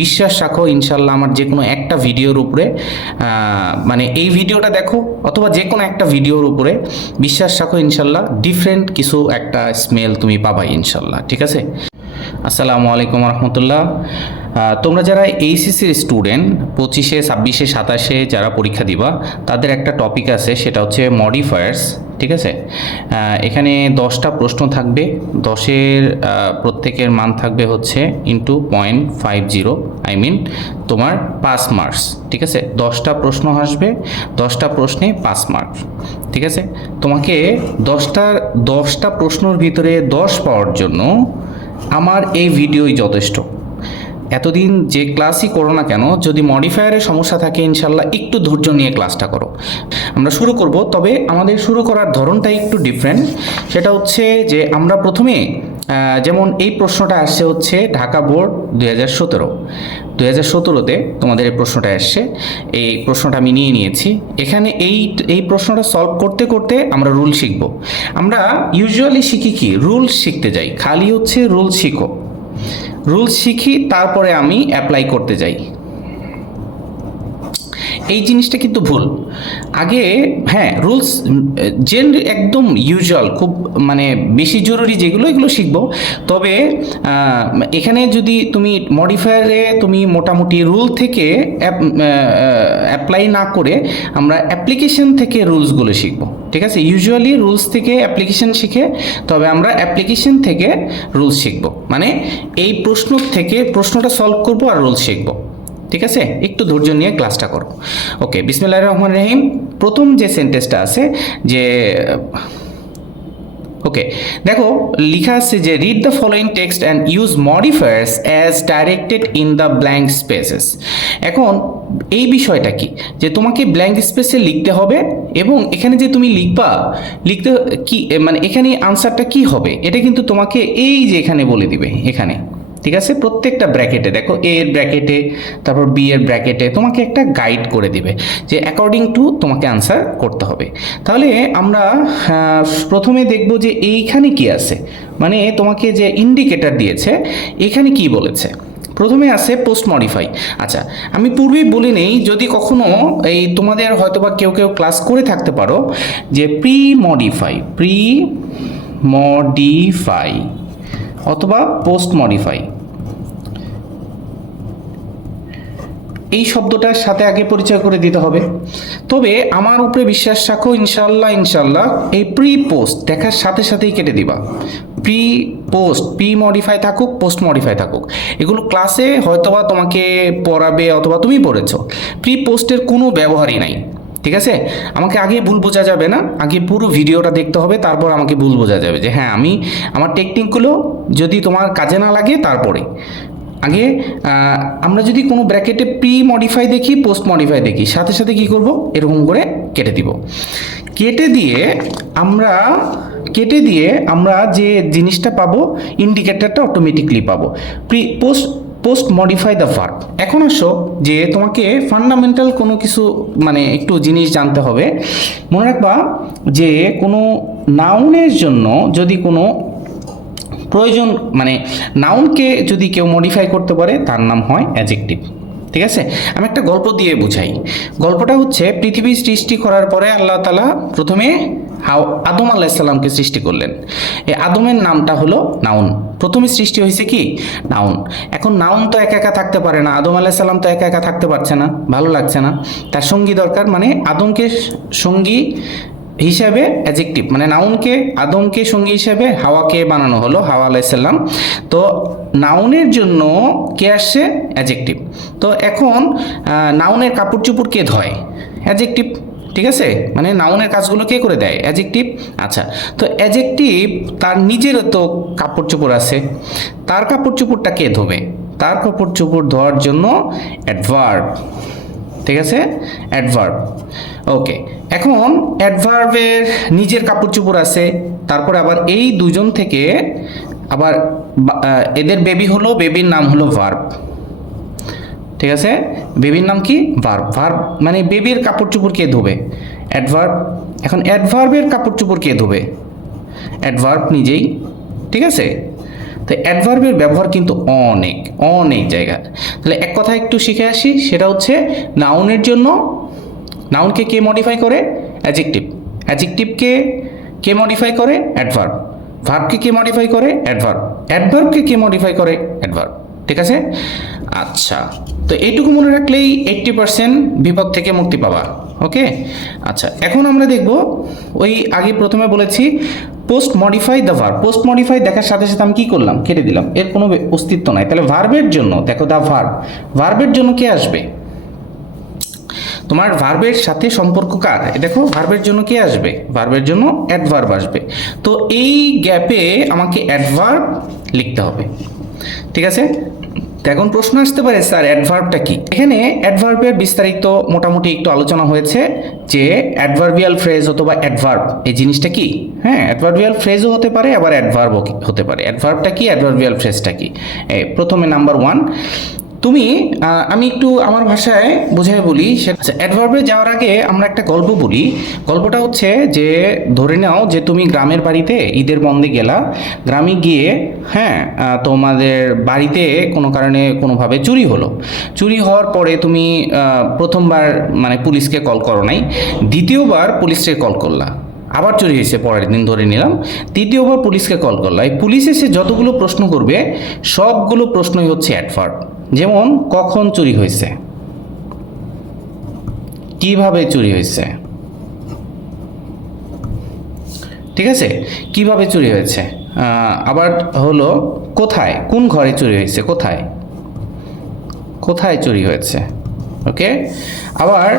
বিশ্বাস রাখো ইনশাল্লাহ আমার যে কোনো একটা ভিডিওর উপরে মানে এই ভিডিওটা দেখো অথবা যে কোনো একটা ভিডিওর উপরে বিশ্বাস রাখো ইনশাল্লাহ ডিফারেন্ট কিছু একটা স্মেল তুমি পাবা ইনশাল্লাহ। ঠিক আছে। আসসালামু আলাইকুম রহমতুল্লাহ। তোমরা যারা এইচএসসির স্টুডেন্ট 25-এ 26-এ 27-এ যারা পরীক্ষা দিবা তাদের একটা টপিক আছে, সেটা হচ্ছে মডিফায়ার্স। ঠিক আছে। এখানে 10টা প্রশ্ন থাকবে, 10-এর প্রত্যেকের মান থাকবে হচ্ছে ইন্টু 0.50, আই মিন তোমার 5 মার্কস। ঠিক আছে। 10টা প্রশ্ন আসবে, 10টা প্রশ্নে 5 মার্ক। ঠিক আছে। তোমাকে 10টা প্রশ্নের ভিতরে 10 পাওয়ার জন্য আমার এই ভিডিওই যথেষ্ট। এতদিন যে ক্লাসই করো না কেন, যদি মডিফায়ারের সমস্যা থাকে ইনশাল্লাহ একটু ধৈর্য নিয়ে ক্লাসটা করো। আমরা শুরু করব, তবে আমাদের শুরু করার ধরনটা একটু ডিফারেন্ট। সেটা হচ্ছে যে আমরা প্রথমে যেমন এই প্রশ্নটা আসছে হচ্ছে ঢাকা বোর্ড 2017-তে তোমাদের এই প্রশ্নটা আসছে। এই প্রশ্নটা আমি নিয়ে নিয়েছি। এখানে এই প্রশ্নটা সলভ করতে করতে আমরা রুল শিখব। আমরা ইউজুয়ালি শিখি কি, রুলস শিখতে যাই, খালি হচ্ছে রুলস শিখো, রুলস শিখি তারপরে আমি অ্যাপ্লাই করতে যাই। এই জিনিসটা কিন্তু ভুল। আগে হ্যাঁ রুলস একদম ইউজুয়াল, খুব মানে বেশি জরুরি যেগুলো এগুলো শিখবো। তবে এখানে যদি তুমি মডিফায়ারে তুমি মোটামুটি রুল থেকে অ্যাপ্লাই না করে আমরা অ্যাপ্লিকেশন থেকে রুলসগুলো শিখবো। ঠিক আছে। ইউজুয়ালি রুলস থেকে অ্যাপ্লিকেশন শিখে, তবে আমরা অ্যাপ্লিকেশন থেকে রুলস শিখবো, মানে এই প্রশ্ন থেকে প্রশ্নটা সলভ করবো আর রুলস শিখবো। ঠিক আছে। একটু ধৈর্য নিয়ে ক্লাসটা করো। ওকে, বিসমিল্লাহির রহমানির রহিম। প্রথম যে সেন্টেন্সটা আছে যে ওকে দেখো লেখা আছে যে read the following text and use modifiers as directed in the blank spaces. এখন এই বিষয়টা কি, যে তোমাকে ব্ল্যাঙ্ক স্পেসে লিখতে হবে এবং এখানে যে তুমি লিখতে কি মানে এখানে আনসারটা কি হবে এটা কিন্তু তোমাকে এই যে এখানে বলে দিবে এখানে। ঠিক আছে। প্রত্যেকটা ব্র্যাকেটে দেখো, এ এর ব্র্যাকেটে, তারপর বি এর ব্র্যাকেটে তোমাকে একটা গাইড করে দিবে যে অ্যাকর্ডিং টু তোমাকে আনসার করতে হবে। তাহলে আমরা প্রথমে দেখব যে এইখানে কি আছে, মানে তোমাকে যে ইন্ডিকেটর দিয়েছে এখানে কি বলেছে। প্রথমে আছে পোস্ট মডিফাই। আচ্ছা, আমি পূর্বেই বলে নেই, যদি কখনো এই তোমাদের হয়তোবা কেউ ক্লাস করে থাকতে পারো যে প্রি মডিফাই অথবা পোস্ট মডিফাই, এই শব্দটার সাথে আগে পরিচয় করে দিতে হবে। তবে আমার উপরে বিশ্বাস রাখো ইনশাল্লাহ এই প্রি পোস্ট দেখার সাথে সাথেই কেটে দিবা। প্রি মডিফাই থাকুক, পোস্ট মডিফাই থাকুক, এগুলো ক্লাসে হয়তোবা তোমাকে পড়াবে অথবা তুমি পড়েছো। প্রি পোস্টের কোনো ব্যবহারই নাই। ঠিক আছে। আমাকে আগে ভুল বোঝা যাবে না, আগে পুরো ভিডিওটা দেখতে হবে, তারপর আমাকে ভুল বোঝা যাবে যে হ্যাঁ আমি আমার টেকনিকগুলো যদি তোমার কাজে না লাগে তারপরে আগে আমরা যদি কোনো ব্র্যাকেটে প্রি মডিফাই দেখি, পোস্ট মডিফাই দেখি, সাথে সাথে কি করব, এরকম করে কেটে দিব। কেটে দিয়ে আমরা যে জিনিসটা পাবো, ইন্ডিকেটরটা অটোমেটিকলি পাবো। Post modify the verb. এখন আসো যে তোমাকে ফান্ডামেন্টাল কোনো কিছু মানে একটু জিনিস জানতে হবে। মনে রাখবা যে কোনো নাউনের জন্য যদি কোনো প্রয়োজন, মানে নাউনকে যদি কেউ মডিফাই করতে পারে তার নাম হয় অ্যাডজেক্টিভ। ঠিক আছে। আমি একটা গল্প দিয়ে বুঝাই। গল্পটা হচ্ছে পৃথিবী সৃষ্টি করার পরে আল্লাহ তাআলা প্রথমে আদম আলাইহিস সালামকে সৃষ্টি করলেন। এই আদমের নামটা হলো নাউন। প্রথমে সৃষ্টি হয়েছে কি, নাউন। এখন নাউন তো একা একা থাকতে পারে না, আদম আলাইহিস সালাম তো একা একা থাকতে পারছে না, ভালো লাগছে না, তার সঙ্গী দরকার। মানে আদমকে সঙ্গী হিসাবে অ্যাডজেক্টিভ, মানে আদমকে সঙ্গী হিসাবে হাওয়াকে বানানো হলো, হাওয়া আলাইহিস সালাম। তো নাউনের জন্য কে আসছে, অ্যাডজেক্টিভ। তো এখন নাউনের কাপড় চোপড় কে ধয়, অ্যাডজেক্টিভ। ঠিক আছে। মানে নাউনের কাজগুলো কে করে দেয়, অ্যাডজেক্টিভ। আচ্ছা, তো অ্যাডজেক্টিভ তার নিজেরও তো কাপড় চোপড় আছে, তার কাপড় চোপড়টা কে ধোবে, তার কাপড় চোপড় ধোয়ার জন্য অ্যাডভার্ব। ঠিক আছে, অ্যাডভার্ব। ওকে, এখন অ্যাডভার্বের নিজের কাপড় চোপড় আছে, তারপরে আবার এই দুজন থেকে আবার এদের বেবি হলো, বেবির নাম হলো ভার্ব। ঠিক আছে। বেবির নাম কি, ভার্ব। মানে বেবির কাপড় চোপড় কে ধোবে, অ্যাডভার্ব। এখন অ্যাডভার্বের কাপড় চোপড় কে ধোবে, অ্যাডভার্ব নিজেই। ঠিক আছে। তো তো অ্যাডভার্বের ব্যবহার কিন্তু অনেক অনেক জায়গা। তাহলে এক কথা একটু শিখে আসি, সেটা হচ্ছে নাউনের জন্য নাউনকে কে মডিফাই করে? অ্যাডজেক্টিভ। অ্যাডজেক্টিভকে কে মডিফাই করে? অ্যাডভার্ব। ভার্বকে কে মডিফাই করে? অ্যাডভার্ব। অ্যাডভার্বকে কে মডিফাই করে? অ্যাডভার্ব। ঠিক আছে? আচ্ছা, তো এইটুকু মনে রাখলেই 80% বিপদ থেকে মুক্তি পাবা। ওকে, আচ্ছা, এখন আমরা দেখব ওই আগে প্রথমে বলেছি post modify the verb. Post modify দেখার সাথে সাথে আমি কি করলাম? কেটে দিলাম, এর কোনো অস্তিত্ব নাই। তাহলে ভার্বের জন্য দেখো দ্য ভার্ব, ভার্বের জন্য কে আসবে? তোমার ভার্বের সাথে সম্পর্ক কার? দেখো ভার্বের জন্য কে আসবে? ভার্বের জন্য অ্যাডভার্ব আসবে। তো এই গ্যাপে আমাকে অ্যাডভার্ব লিখতে হবে। ঠিক আছে? এখন প্রশ্ন আসতে পারে, স্যার অ্যাডভার্বটা কি? এখানে অ্যাডভার্বের বিস্তারিত মোটামুটি একটু আলোচনা হয়েছে যে অ্যাডভার্বিয়াল ফ্রেজ অথবা অ্যাডভার্ব এই জিনিসটা কি। হ্যাঁ, অ্যাডভার্বিয়াল ফ্রেজও হতে পারে, আবার অ্যাডভার্বও হতে পারে। অ্যাডভার্বটা কি, অ্যাডভার্বিয়াল ফ্রেজটা কি? প্রথমে নাম্বার 1, তুমি আমি একটু আমার ভাষায় বুঝাই বলি। আচ্ছা, অ্যাডভার্বে যাওয়ার আগে আমরা একটা গল্প বলি। গল্পটা হচ্ছে যে ধরে নাও যে তুমি গ্রামের বাড়িতে ঈদের বন্ধে গেলা, গ্রামে গিয়ে হ্যাঁ তোমাদের বাড়িতে কোনো কারণে কোনোভাবে চুরি হলো। চুরি হওয়ার পরে তুমি প্রথমবার মানে পুলিশকে কল করো নাই, দ্বিতীয়বার পুলিশকে কল করলা। আবার চুরি হয়েছে পরের দিন ধরে নিলাম, তৃতীয়বার পুলিশকে কল করলা। এই পুলিশ এসে যতগুলো প্রশ্ন করবে সবগুলো প্রশ্নই হচ্ছে অ্যাডভার্ব। যেমন কখন চুরি হয়েছে, কিভাবে চুরি হয়েছে, ঠিক আছে, কিভাবে চুরি হয়েছে, আবার হলো কোথায়, কোন ঘরে চুরি হয়েছে, কোথায় কোথায় চুরি হয়েছে। ওকে, আবার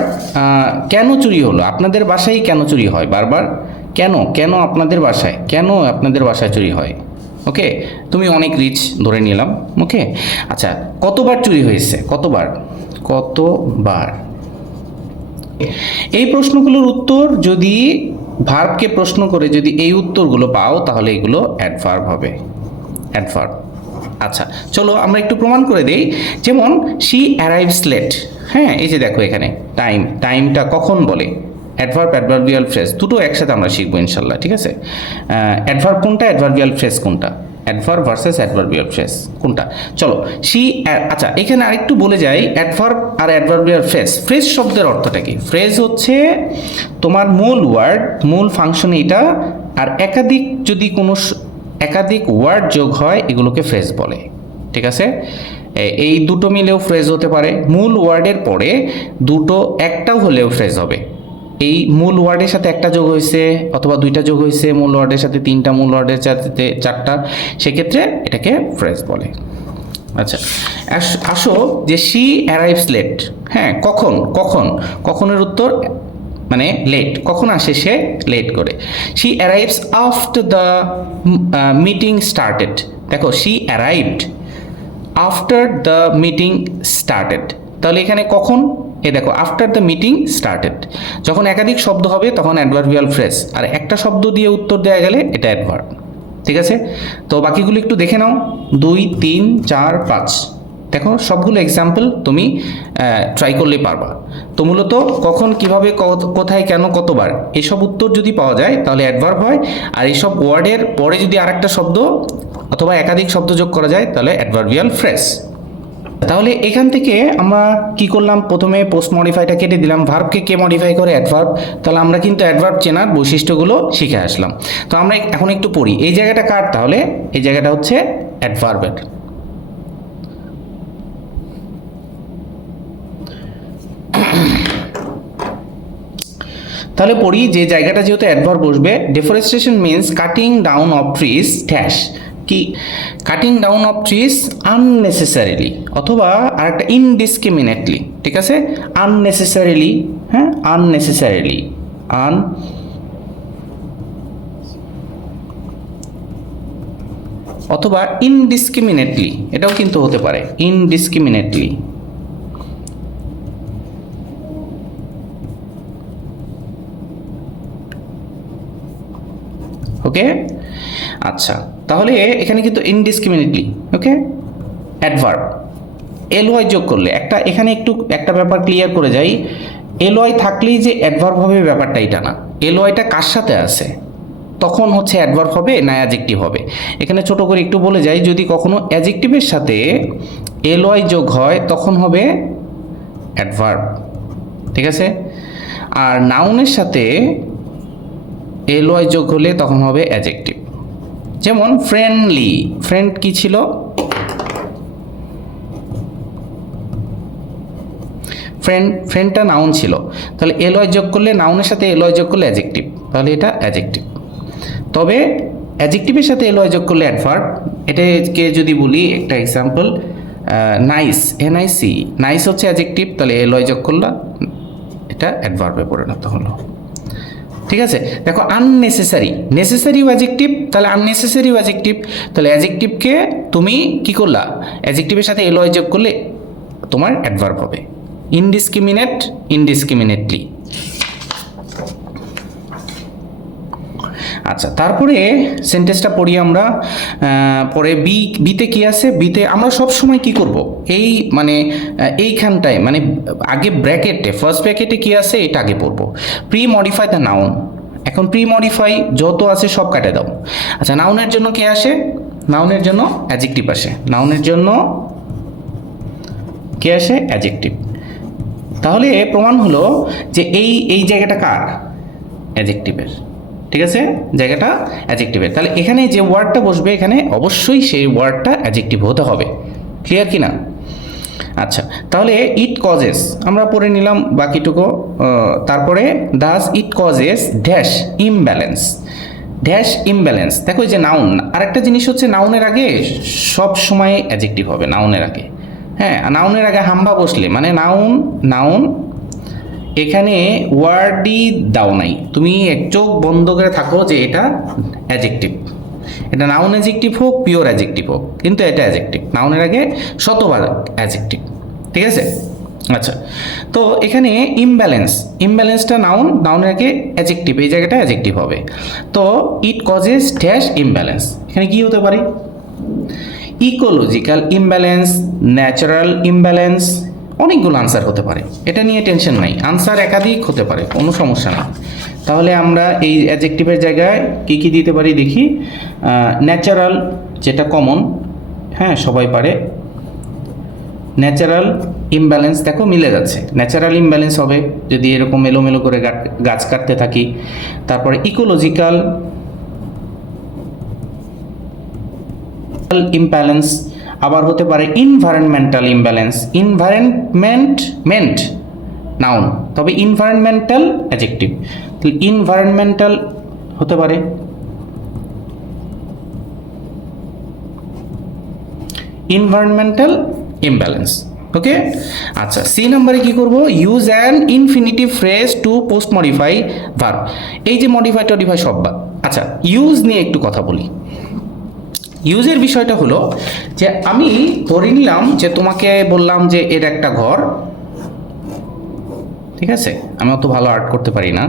কেন চুরি হলো, আপনাদের বাসায় কেন চুরি হয় বারবার, কেন কেন আপনাদের বাসায়, কেন আপনাদের বাসায় চুরি হয়। ওকে, তুমি অনেক রিচ ধরে নিলাম। ওকে, আচ্ছা, কতবার চুরি হয়েছে, কতবার, কতবার। এই প্রশ্নগুলোর উত্তর যদি ভার্বকে প্রশ্ন করে যদি এই উত্তরগুলো পাও তাহলে এগুলো অ্যাডভার্ব হবে, অ্যাডভার্ব। আচ্ছা, চলো আমরা একটু প্রমাণ করে দেই। যেমন শি অ্যারাইভস লেট। হ্যাঁ, এই যে দেখো এখানে টাইম, টাইমটা কখন বলে? অ্যাডভার্ব, অ্যাডভার্বিয়াল ফ্রেজ দুটো একসাথে আমরা শিখবো ইনশাল্লাহ। ঠিক আছে, অ্যাডভার্ব কোনটা, অ্যাডভার্বিয়াল ফ্রেজ কোনটা, অ্যাডভার্ব ভার্সেস অ্যাডভার্বিয়াল ফ্রেজ কোনটা। চলো আচ্ছা, এখানে আরেকটু বলে যাই, অ্যাডভার্ব আর অ্যাডভার্বিয়াল ফ্রেজ। ফ্রেজ শব্দের অর্থটা কি? ফ্রেজ হচ্ছে তোমার মূল ওয়ার্ড, মূল ফাংশন এটা, আর একাধিক যদি কোনো একাধিক ওয়ার্ড যোগ হয় এগুলোকে ফ্রেজ বলে। ঠিক আছে, এই দুটো মিলেও ফ্রেজ হতে পারে। মূল ওয়ার্ডের পরে দুটো একটাও হলেও ফ্রেজ হবে। এই মূল ওয়ার্ডের সাথে একটা যোগ হয়েছে অথবা দুইটা যোগ হয়েছে, মূল ওয়ার্ডের সাথে তিনটা, মূল ওয়ার্ডের সাথে চারটা, সেক্ষেত্রে এটাকে ফ্রেজ বলে। আচ্ছা, আসো যে শি অ্যারাইভস লেট। হ্যাঁ, কখন, কখন, কখনের উত্তর মানে লেট, কখন আসে সে, লেট করে। She arrives after the meeting started. দেখো she arrived after the meeting started, তাহলে এখানে কখন, এ দেখো আফটার দ্য মিটিং স্টার্টেড। যখন একাধিক শব্দ হবে তখন অ্যাডভার্বিয়াল ফ্রেজ, আর একটা শব্দ দিয়ে উত্তর দেওয়া গেলে এটা অ্যাডভার্ব। ঠিক আছে, তো বাকিগুলো একটু দেখে নাও, 2, 3, 4, 5, দেখো সবগুলো এক্সাম্পল তুমি ট্রাই করলে পারবা। তো মূলত কখন, কিভাবে, কোথায়, কেন, কতবার, এসব উত্তর যদি পাওয়া যায় তাহলে অ্যাডভার্ব হয়। আর এইসব ওয়ার্ডের পরে যদি আরেকটা শব্দ অথবা একাধিক শব্দ যোগ করা যায় তাহলে অ্যাডভার্বিয়াল ফ্রেজ। তাহলে এখান থেকে আমরা কি করলাম, প্রথমে পোস্ট মডিফাইটা কেটে দিলাম, ভার্বকে কে মডিফাই করে, অ্যাডভার্ব। তাহলে আমরা কিন্তু অ্যাডভার্ব চেনার বৈশিষ্ট্যগুলো শিখে আসলাম। তো আমরা এখন একটু পড়ি, এই জায়গাটা কার, তাহলে এই জায়গাটা হচ্ছে অ্যাডভার্বের। তাহলে পড়ি, যে জায়গাটা যেহেতু অ্যাডভার্ব বসবে, deforestation means cutting down of trees dash, কি cutting down of trees unnecessarily, অথবা আরেকটা ইনডিসক্রিমিনেটলি। ঠিক আছে, আননেসেসারিলি, হ্যাঁ আননেসেসারিলি, অথবা ইনডিসক্রিমিনেটলি, এটাও কিন্তু হতে পারে, ইনডিসক্রিমিনেটলি। ওকে, আচ্ছা, তাহলে এখানে কিন্তু ইনডিসক্রিমিনেটলি, ওকে, অ্যাডভার্ব এলওয়াই যোগ করলে একটা, এখানে একটু একটা ব্যাপার ক্লিয়ার করে যাই, এলওয়াই থাকলেই যে অ্যাডভার্ব হবে ব্যাপারটা এটা না। এলওয়াইটা কার সাথে আছে, তখন হচ্ছে অ্যাডভার্ব হবে না অ্যাডজেক্টিভ হবে। এখানে ছোট করে একটু বলে যাই, যদি কখনো অ্যাডজেক্টিভের সাথে এলওয়াই যোগ হয় তখন হবে অ্যাডভার্ব, ঠিক আছে। আর নাউনের সাথে এলওয়াই যোগ হলে তখন হবে অ্যাডজেক্টিভ। যেমন ফ্রেন্ডলি, ফ্রেন্ড কি ছিল? ফ্রেন্ডটা নাউন ছিল, তাহলে এলওয়াই যোগ করলে, নাউনের সাথে এলওয়াই যোগ করলে অ্যাডজেক্টিভ, তাহলে এটা অ্যাডজেক্টিভ। তবে অ্যাডজেক্টিভের সাথে এলওয়াই যোগ করলে অ্যাডভার্ব। এটাকে যদি বলি একটা এক্সাম্পল, নাইস, এনআইসি, নাইস হচ্ছে অ্যাডজেক্টিভ, তাহলে এলওয়াই যোগ করলে এটা অ্যাডভার্বে পরিণত হলো, ঠিক আছে। দেখো আননেসেসারি, নেসেসারিও অ্যাডজেক্টিভ, তাহলে আননেসেসারিও অ্যাডজেক্টিভ, তাহলে অ্যাডজেক্টিভকে তুমি কি করলা, অ্যাডজেক্টিভের সাথে এলওয়াই যোগ করলে তোমার অ্যাডভার্ব হবে। Indiscriminate, indiscriminately. আচ্ছা, তারপরে সেন্টেন্সটা পড়ি আমরা। পরে বিতে কি আছে? বিতে আমরা সব সময় কি করব, এই মানে এইখানটায় মানে আগে ব্র্যাকেটে, ফার্স্ট ব্র্যাকেটে কি আছে এটা আগে পড়বো। Pre modify the noun. এখন প্রি মডিফাই যত আছে সব কাটে দাও। আচ্ছা, নাউনের জন্য কে আসে? নাউনের জন্য অ্যাডজেক্টিভ আসে। নাউনের জন্য কে আসে? অ্যাডজেক্টিভ। তাহলে প্রমাণ হলো যে এই জায়গাটা কার? অ্যাডজেক্টিভের, ঠিক আছে, জায়গাটা অ্যাডজেক্টিভের। তাহলে এখানে যে ওয়ার্ডটা বসবে এখানে অবশ্যই সেই ওয়ার্ডটা অ্যাডজেক্টিভ হতে হবে। ক্লিয়ার কি না? আচ্ছা, তাহলে ইট কজেস আমরা পড়ে নিলাম বাকিটুকু। তারপরে does it causes dash imbalance, dash imbalance. দেখো এই যে নাউন, আরেকটা জিনিস হচ্ছে নাউনের আগে সব সময় অ্যাডজেক্টিভ হবে। নাউনের আগে, হ্যাঁ, নাউনের আগে হাম্বা বসলে মানে নাউন এখানে ওয়ার্ডই দাও নাই, তুমি এক চোখ বন্ধ করে থাকো যে এটা অ্যাডজেক্টিভ, এটা নাউন অ্যাডজেক্টিভ হোক, পিওর অ্যাডজেক্টিভ হোক, কিন্তু এটা অ্যাডজেক্টিভ। নাউনের আগে শতবার অ্যাডজেক্টিভ, ঠিক আছে। আচ্ছা, তো এখানে ইমব্যালেন্সটা নাউনের আগে অ্যাডজেক্টিভ, এই জায়গাটা অ্যাডজেক্টিভ হবে। তো ইট কজেস ড্যাশ ইমব্যালেন্স, এখানে কি হতে পারে? ইকোলজিক্যাল ইমব্যালেন্স, ন্যাচারাল ইমব্যালেন্স, অনেকগুলো আনসার হতে পারে, এটা নিয়ে টেনশন নাই। আনসার একাধিক হতে পারে, কোনো সমস্যা নেই। তাহলে আমরা এই অ্যাডজেক্টিভের জায়গায় কি কি দিতে পারি দেখি। ন্যাচারাল, যেটা কমন, হ্যাঁ সবাই পারে। ন্যাচারাল ইমব্যালেন্স, দেখো মিলে যাচ্ছে, ন্যাচারাল ইমব্যালেন্স হবে যদি এরকম এলোমেলো করে গাছ কাটতে থাকি। তারপরে ইকোলজিক্যাল ইমব্যালেন্স, আবার হতে পারে ইনভায়রনমেন্টাল ইমব্যালেন্স। ইনভায়রনমেন্ট নাউন, তবে ইনভায়রনমেন্টাল অ্যাডজেক্টিভ, তাহলে ইনভায়রনমেন্টাল হতে পারে। Environmental imbalance, okay. আচ্ছা, সি নাম্বারে কি করব? Use an infinitive phrase to post modify verb. এই যে মডিফাই টডিফাই সব বাদ। আচ্ছা, ইউজ নিয়ে একটু কথা বলি। ইউজের বিষয়টা হলো যে আমি ধরে নিলাম যে তোমাকে বললাম যে এর একটা ঘর, ঠিক আছে, আমি অত ভালো আর্ট করতে পারি না,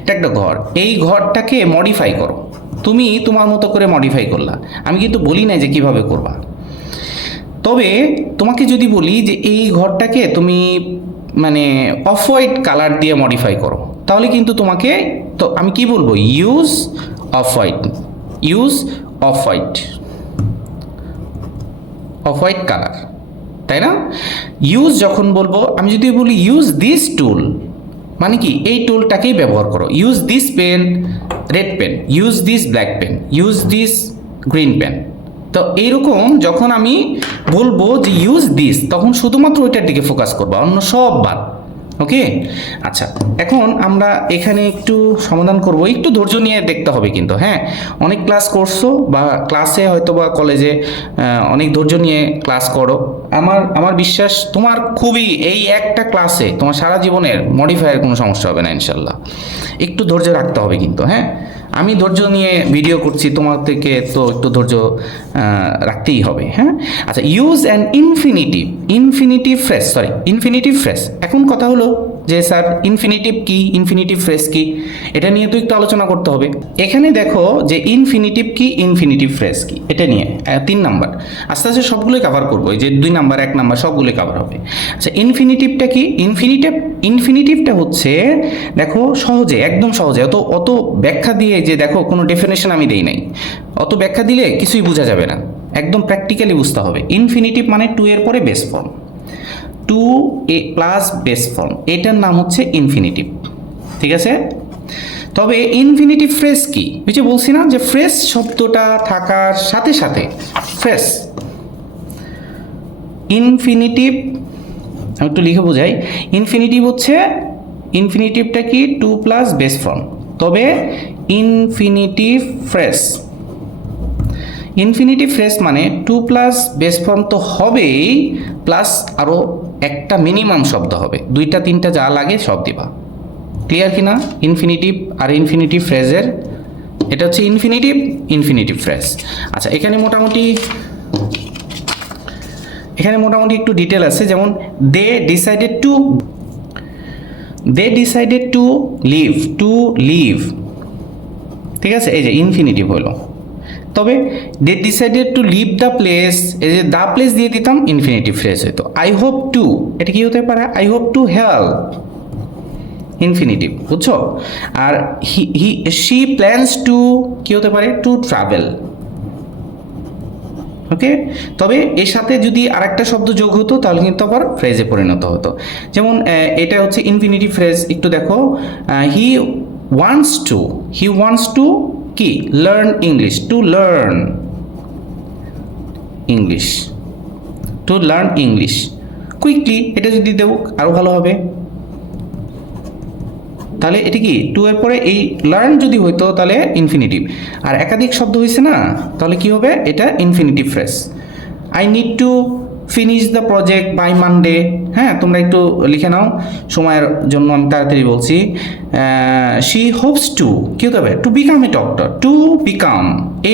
এটা একটা ঘর, এই ঘরটাকে মডিফাই করো। তুমি তোমার মতো করে মডিফাই করলা, আমি কিন্তু বলি না যে কিভাবে করবা। তবে তোমাকে যদি বলি যে এই ঘরটাকে তুমি মানে অফ হোয়াইট কালার দিয়ে মডিফাই করো, তাহলে কিন্তু তোমাকে, তো আমি কি বলবো? Use off white, use off white, off white colour, তাই না? ইউজ যখন বলবো, আমি যদি বলি ইউজ দিস টুল, মানে কি এই টুলটাকেই ব্যবহার করো। Use this pen, red pen, use this black pen, use this green pen. তো এইরকম যখন আমি বলবো যে ইউজ দিস, তখন শুধুমাত্র ওইটার দিকে ফোকাস করবো, অন্য সব বাদ, ওকে। আচ্ছা, এখন আমরা এখানে একটু সমাধান করব, একটু ধৈর্য নিয়ে দেখতে হবে কিন্তু, হ্যাঁ। অনেক ক্লাস করছো বা ক্লাসে হয়তো বা কলেজে অনেক ধৈর্য নিয়ে ক্লাস করো, আমার বিশ্বাস তোমার খুবই এই একটা ক্লাসে তোমার সারা জীবনের মডিফায়ার কোনো সমস্যা হবে না ইনশাল্লাহ। একটু ধৈর্য রাখতে হবে কিন্তু, হ্যাঁ। আমি ধৈর্য নিয়ে ভিডিও করছি, তোমার থেকে তো একটু ধৈর্য রাখতেই হবে, হ্যাঁ। আচ্ছা, ইউজ অ্যান ইনফিনিটিভ ফ্রেজ, এখন কথা হলো যে স্যার ইনফিনিটিভ কি, ইনফিনিটিভ ফ্রেজ কি, এটা নিয়ে তো একটু আলোচনা করতে হবে। এখানে দেখো যে ইনফিনিটিভ কি, ইনফিনিটিভ ফ্রেজ কি, এটা নিয়ে 3 নাম্বার, আস্তে আস্তে সবগুলোই কভার করবো, এই যে 2 নাম্বার 1 নাম্বার সবগুলোই কভার হবে। আচ্ছা, ইনফিনিটিভটা কি? ইনফিনিটিভটা হচ্ছে দেখো সহজে, একদম সহজে, অত ব্যাখ্যা দিয়ে, যে দেখো কোনো ডেফিনেশন আমি দেই নাই, অত ব্যাখ্যা দিলে কিছুই বোঝা যাবে না, একদম প্র্যাকটিক্যালি বুঝতে হবে। ইনফিনিটিভ মানে টু এর পরে বেস ফর্ম, টু এ প্লাস বেস ফর্ম, এটার নাম হচ্ছে ইনফিনিটিভ, ঠিক আছে? তবে ইনফিনিটিভ ফ্রেজ কি? ওই যে বলছি না যে ফ্রেজ শব্দটা থাকার সাথে সাথে ফ্রেজ, ইনফিনিটিভ আমি একটু লিখে বোঝাই। ইনফিনিটিভ হচ্ছে, ইনফিনিটিভটা কি? To plus base form. তবে ইনফিনিটিভ ফ্রেজ, ইনফিনিটিভ ফ্রেজ মানে টু প্লাস বেস ফর্ম তো হবেই, প্লাস আরও একটা মিনিমাম শব্দ হবে, 2টা 3টা যা লাগে সব দিবা। ক্লিয়ার কি না? ইনফিনিটিভ আর ইনফিনিটিভ ফ্রেজের, এটা হচ্ছে ইনফিনিটিভ ফ্রেজ। আচ্ছা, এখানে মোটামুটি একটু ডিটেল আছে, যেমন দে ডিসাইডেড টু লিভ, ঠিক আছে? এই যে ইনফিনিটিভ হলো। তবে they decided to leave the place, এই যে দ্য প্লেস দিয়ে দিতাম, ইনফিনিটিভ ফ্রেজ হইতো। আই হোপ টু, এটা কি হতে পারে? I hope to help, infinitive, বুঝছো? আর শি প্ল্যানস টু, কি হতে পারে? To travel, okay? তবে এর সাথে যদি আরেকটা শব্দ যোগ হতো তাহলে কিন্তু আবার ফ্রেজে পরিণত হতো। যেমন এটা হচ্ছে ইনফিনিটিভ ফ্রেজ, একটু দেখো, হি ওয়ান্টস টু কি? Learn English, to learn English quickly, এটা যদি দেও আরো ভালো হবে। তাহলে এটা কি? টু এর পরে এই লার্ন যদি হইতো তাহলে ইনফিনিটিভ, আর একাধিক শব্দ হয়েছে না, তাহলে কি হবে? এটা infinitive phrase. I need to finish the project by Monday, হ্যাঁ, তোমরা একটু লিখে নাও সময়ের জন্য, আমি তাড়াতাড়ি বলছি। শি হোপস টু, কি হতে হবে? টু বিকাম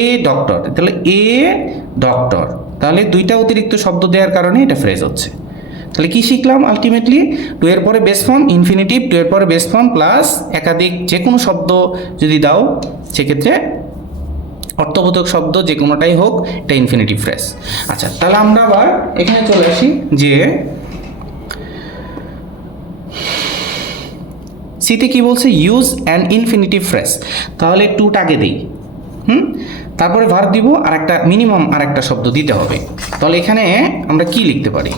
এ ডক্টর, তাহলে এ ডক্টর, তাহলে 2টা অতিরিক্ত শব্দ দেওয়ার কারণে এটা ফ্রেজ হচ্ছে। তাহলে কি শিখলাম আলটিমেটলি? টু এর পরে বেস ফর্ম ইনফিনিটিভ, টু এর পরে বেস ফর্ম প্লাস একাধিক যে কোনো শব্দ যদি দাও, সেক্ষেত্রে অর্থবোধক শব্দ যে কোনোটাই হোক, এটা ইনফিনিটিভ ফ্রেজ। আচ্ছা, তাহলে আমরা আবার এখানে চলে আসি যে সিতে কি বলছে? Use an infinitive phrase. তাহলে টুটা আগে দিই, তারপরে ভার্ব দিব, আর একটা মিনিমাম আর একটা শব্দ দিতে হবে। তাহলে এখানে আমরা কি লিখতে পারি?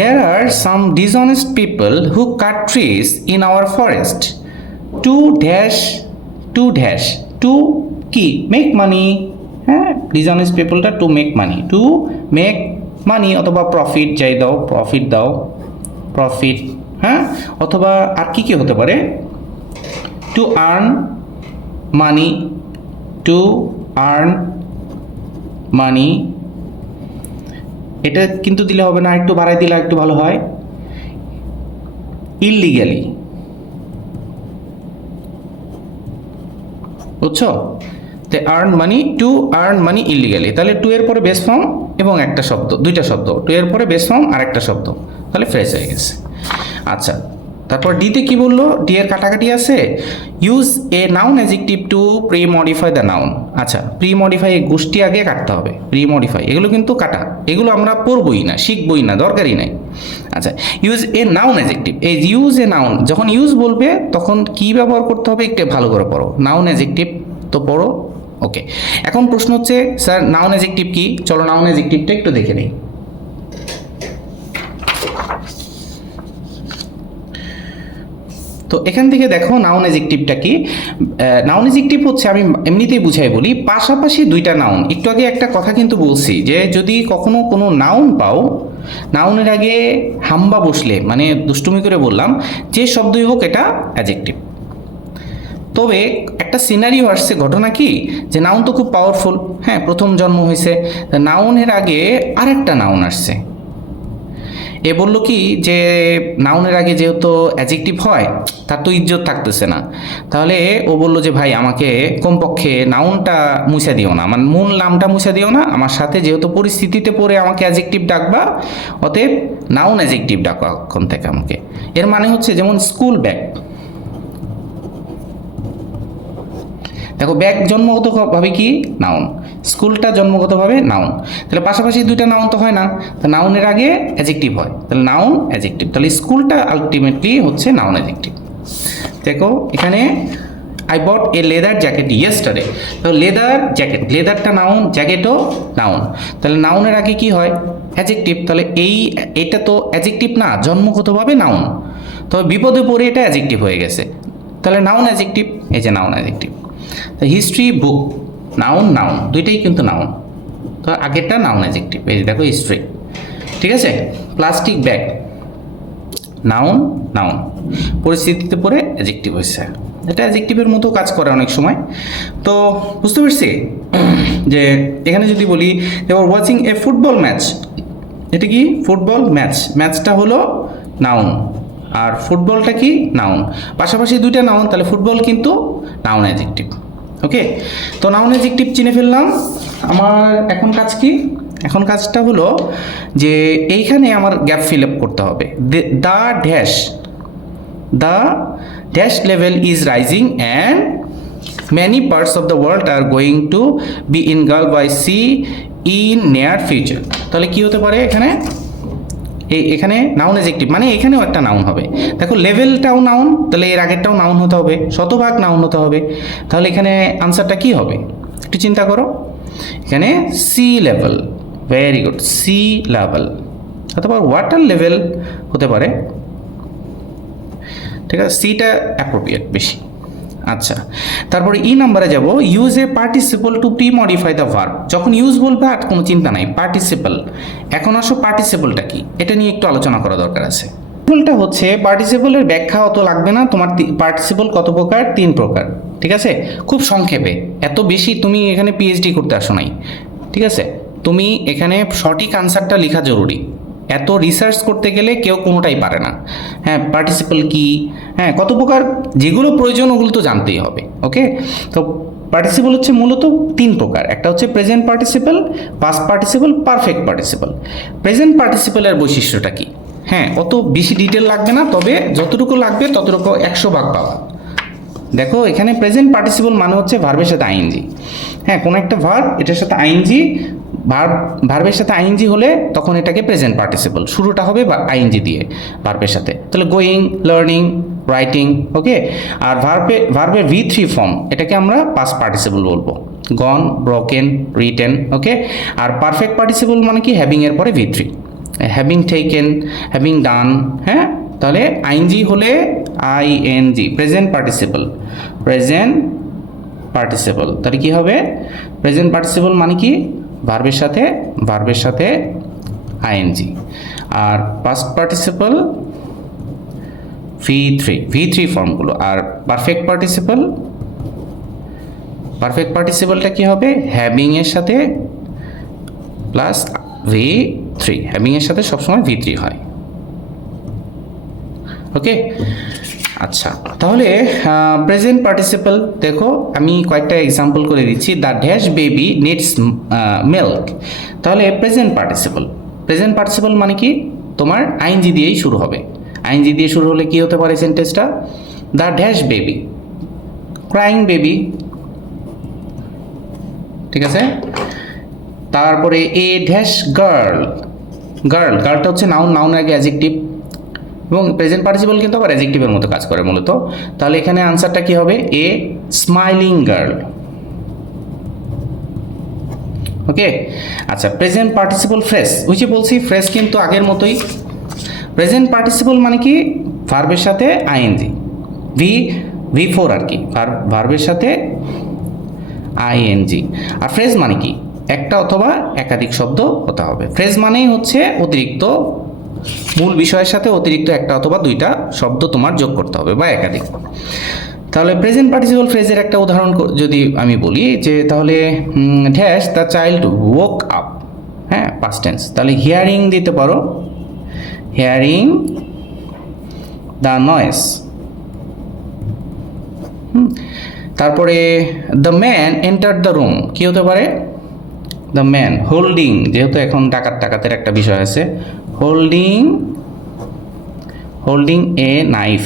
There are some dishonest people who cut trees in our forest to কি? make money, হ্যাঁ, dishonest peopleটা to make money, অথবা প্রফিট যাই দাও, প্রফিট, হ্যাঁ, অথবা আর কি হতে পারে? to earn money, এটা কিন্তু দিলে হবে না, একটু বাড়াই দিলে একটু ভালো হয়। ইললিগালি, বুঝছো? টু আর্ন মানি ইললিগালি, তাহলে টু এর পরে বেস ফর্ম এবং একটা শব্দ, 2টা শব্দ, টু এর পরে বেস ফর্ম আর একটা শব্দ, তাহলে ফ্রেজ হয়ে গেছে। আচ্ছা, তারপর ডিতে কি বললো? ডি এর কাটাকাটি আছে। Use a noun adjective two pre modify the noun. আচ্ছা, প্রি মডিফাই গোষ্ঠী আগে কাটতে হবে, প্রি মডিফাই এগুলো কিন্তু কাটা, এগুলো আমরা পড়বই না, শিখবই না, দরকারই নাই। আচ্ছা, ইউজ এ নাউন অ্যাডজেক্টিভ, এই ইউজ এ নাউন, যখন ইউজ বলবে তখন কি ব্যবহার করতে হবে একটু ভালো করে পড়ো। নাউন অ্যাডজেক্টিভ তো পড়ো, ওকে। এখন প্রশ্ন হচ্ছে স্যার নাউন অ্যাডজেক্টিভ কি? চলো নাউন অ্যাডজেক্টিভটা একটু দেখে নিই। তো এখান থেকে দেখো নাউন অ্যাডজেক্টিভটা কি। নাউন অ্যাডজেক্টিভ হচ্ছে, আমি এমনিতেই বুঝাই বলি, পাশাপাশি 2টা নাউন। একটু আগে একটা কথা কিন্তু বলছি যে যদি কখনো কোনো নাউন পাও, নাউনের আগে হাম্বা বসলে, মানে দুষ্টুমি করে বললাম, যে শব্দই হোক এটা অ্যাডজেক্টিভ। তবে একটা সিনারিও আসছে, ঘটনা কি, যে নাউন তো খুব পাওয়ারফুল, হ্যাঁ, প্রথম জন্ম হয়েছে, নাউনের আগে আরেকটা নাউন আসছে। এ বললো কি যে নাউনের আগে যেহেতু অ্যাডজেক্টিভ হয় তার তো ইজ্জত থাকতেছে না, তাহলে ও বললো যে ভাই আমাকে কমপক্ষে নাউনটা মুছে দিও না, মানে মূল নামটা মুছে দিও না, আমার সাথে যেহেতু পরিস্থিতিতে পড়ে আমাকে অ্যাডজেক্টিভ ডাকবা, অতএব নাউন অ্যাডজেক্টিভ ডাকো এখন থেকে আমাকে। এর মানে হচ্ছে যেমন স্কুল ব্যাগ, দেখো ব্যাগ জন্মগতভাবে কি নাউন, স্কুলটা জন্মগতভাবে নাউন, তাহলে পাশাপাশি দুইটা নাউন তো হয় না, তো নাউনের আগে অ্যাডজেক্টিভ হয়, তাহলে নাউন অ্যাডজেক্টিভ, তাহলে স্কুলটা আলটিমেটলি হচ্ছে নাউন অ্যাডজেক্টিভ। দেখো এখানে I bought A leather jacket yesterday, তো লেদার জ্যাকেট, লেদারটা নাউন, জ্যাকেটও নাউন, তাহলে নাউনের আগে কি হয় অ্যাডজেক্টিভ, তাহলে এটা তো অ্যাডজেক্টিভ না, জন্মগতভাবে নাউন, তবে বিপদে পড়ে এটা অ্যাডজেক্টিভ হয়ে গেছে, তাহলে নাউন অ্যাডজেক্টিভ, এই যে নাউন অ্যাডজেক্টিভ। হিস্ট্রি বুক, নাউন নাউন দুইটাই কিন্তু নাউন, তো আগেরটা নাউন অ্যাডজেক্টিভ, এই যে দেখো হিস্ট্রি, ঠিক আছে। প্লাস্টিক ব্যাগ, নাউন নাউন, পরিস্থিতিতে পড়ে অ্যাডজেক্টিভ হয়েছে, এটা অ্যাডজেক্টিভের মতো কাজ করে অনেক সময়। তো বুঝতে পারছি যে এখানে যদি বলি এবার ওয়াচিং এ ফুটবল ম্যাচ, এটা কি ফুটবল ম্যাচ, ম্যাচটা হলো নাউন আর ফুটবলটা কি নাউন, পাশাপাশি দুইটা নাউন, তাহলে ফুটবল কিন্তু নাউন অ্যাডজেক্টিভ। ওকে, তো নাউন অ্যাডজেক্টিভ চিনে ফেললাম। আমার এখন কাজ কি, এখন কাজটা হলো যে এইখানে আমার গ্যাপ ফিল আপ করতে হবে। The dash, the dash level is rising and many parts of the world are going to be engulfed by sea in near future, তাহলে কি হতে পারে এখানে, এখানে নাউন অ্যাডজেক্টিভ মানে এখানেও একটা নাউন হবে, দেখো লেভেলটাও নাউন, তাহলে এর আগেরটাও নাউন হতে হবে, শতভাগ নাউন হতে হবে, তাহলে এখানে আনসারটা কি হবে একটু চিন্তা করো, এখানে sea level, very good, sea level অথবা ওয়াটার লেভেল হতে পারে, ঠিক আছে, সিটা অ্যাপ্রোপ্রিয়েট বেশি। আচ্ছা, তারপরে ই নাম্বারে যাব, use a participle to pre modify the verb, যখন ইউজ বলবে আর কোনো চিন্তা নাই, পার্টিসিপল। এখন আসো পার্টিসিপলটা কি, এটা নিয়ে একটু আলোচনা করা দরকার আছে। পার্টিসিপলটা হচ্ছে, পার্টিসিপলের ব্যাখ্যা অত লাগবে না তোমার, পার্টিসিপল কত প্রকার, 3 প্রকার, ঠিক আছে, খুব সংক্ষেপে, এত বেশি তুমি এখানে পিএইচডি করতে আসো নাই, ঠিক আছে, তুমি এখানে সঠিক আনসারটা লেখা জরুরি, এত রিসার্চ করতে গেলে কেউ কোনোটাই পারে না। হ্যাঁ, পার্টিসিপল কি, হ্যাঁ কত প্রকার, যেগুলো প্রয়োজন ওগুলো তো জানতেই হবে। ওকে, তো পার্টিসিপল হচ্ছে মূলত 3 প্রকার, একটা হচ্ছে present participle, past participle, perfect participle. Present পার্টিসিপলের বৈশিষ্ট্যটা কি, হ্যাঁ অত বেশি ডিটেল লাগবে না, তবে যতটুকু লাগবে ততটুকু 100 ভাগ পাওয়া। দেখো এখানে প্রেজেন্ট পার্টিসিপল মানে হচ্ছে ভার্বের সাথে আইএনজি, হ্যাঁ কোনো একটা ভার্ব এটার সাথে আইএনজি, ভার্বের সাথে আইএনজি হলে তখন এটাকে প্রেজেন্ট পার্টিসিপল, শুরুটা হবে বা আইএনজি দিয়ে ভার্বের সাথে, তাহলে গোয়িং, লার্নিং, রাইটিং। ওকে, আর ভার্বের V3 ফর্ম, এটাকে আমরা পাস্ট পার্টিসিপল বলবো, গন, ব্রোকেন, রিটেন। ওকে, আর পারফেক্ট পার্টিসিপল মানে কি, হ্যাভিং এর পরে V3, হ্যাভিং টেকেন, হ্যাভিং ডান। হ্যাঁ, তাহলে আইএনজি হলে ING, present participle, present participle, তাহলে কি হবে, প্রেজেন্ট পার্টিসিপল মানে কি, ভার্বের সাথে আইএনজি। আর পাস্ট পার্টিসিপল V3 ফর্মগুলো। আর পারফেক্ট পার্টিসিপলটা কি হবে, হ্যাভিং এর সাথে প্লাস V3, হ্যাভিং এর সাথে সবসময় V3 হয়। ওকে, আচ্ছা, তাহলে প্রেজেন্ট পার্টিসিপল দেখো আমি কয়েকটা এক্সাম্পল করে দিচ্ছি। The dash baby needs milk, তাহলে প্রেজেন্ট পার্টিসিপল মানে কি, তোমার আইএনজি দিয়েই শুরু হবে, আইএনজি দিয়ে শুরু হলে কি হতে পারে সেন্টেন্সটা, the dash baby crying baby, ঠিক আছে। তারপরে এ ড্যাশ গার্লটা হচ্ছে নাউন আগে অ্যাডজেক্টিভ, এবং প্রেজেন্ট পার্টিসিপল কিন্তু আবার অ্যাডজেক্টিভের মতো কাজ করে মূলত, তাহলে এখানে আনসারটা কি হবে, এ স্মাইলিং গার্ল। ওকে, আচ্ছা, প্রেজেন্ট পার্টিসিপল ফ্রেশ, ওই যে বলছি ফ্রেশ কিন্তু আগের মতোই, প্রেজেন্ট পার্টিসিপল মানে কি, ভার্বের সাথে আইএনজি, V4 আর কি, ভার্বের সাথে আইএনজি। আর ফ্রেজ মানে কি, একটা অথবা একাধিক শব্দ হতে হবে, ফ্রেজ মানেই হচ্ছে অতিরিক্ত, মূল বিষয়ের সাথে অতিরিক্ত একটা অথবা দুইটা শব্দ তোমার যোগ করতে হবে বা একাধিক। তাহলে প্রেজেন্ট পার্টিসিপল ফ্রেজের একটা উদাহরণ যদি আমি বলি, যে তাহলে dash the child woke up, হ্যাঁ পাস্ট টেন্স, তাহলে হিয়ারিং দিতে পারো, হিয়ারিং দ্য নয়েস। তারপরে the man enter the room, কি হতে পারে? দ্য ম্যান হোল্ডিং, যেহেতু এখন ডাকাতের একটা বিষয় আছে, হোল্ডিং এ নাইফ।